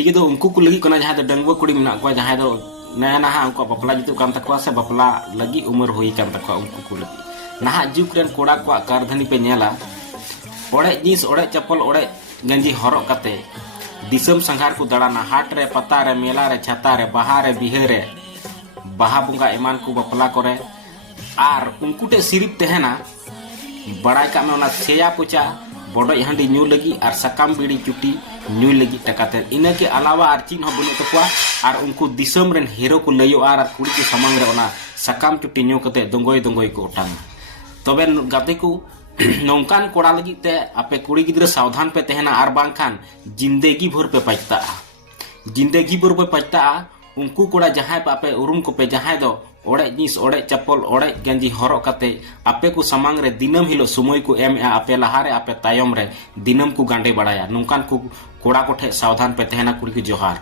Video दो उनको को लगी कना जहां दो डंगुआ कुड़ी मेना को जहां दो नया नहा उनको बपला जुतु कान तकवा से बपला लगी उम्र हुई कान तकवा उनको को लगी नहा जुग रेन कोड़ा को कारधनी पे नेला ओड़े जींस ओड़े चप्पल ओड़े गंजी हरक कते दिसम संघार को दड़ाना हाट रे पता रे मेला रे छाता रे बहा रे बिहे रे बहा बुंगा ईमान को बपला करे आर उनको टे सिरिप तहना बड़ाई का में सेया पोचा बड़ो हांडी न्यू लगी और सकाम बीड़ी चुटी न्यू लगी टकाते इना के अलावा आर चीन हो बनु तकवा और उनको दिसम रेन हीरो को लयो आर कुड़ी के समंग रे ओना सकाम चुटी न्यू कते दंगोय दंगोय को ओटांग तबे गाते को नौकान कोड़ा लगी ते आपे कुड़ी गिद्र सावधान पे तहना आर बांखान जिंदगी भर पे पचता जिंदगी भर पे पचता उनको कोड़ा जहां पे आपे उरुम को पे जहां दो ओड़े जींस ओड़े चप्पल ओड़े गंजी हरक कते आपे को समांग रे दिनम हिलो समय को एम आपे लहारे आपे तायम रे दिनम को गांडे बड़ाया नौकान को कोड़ा कोठे सावधान पे तहना कुड़ी की जोहार।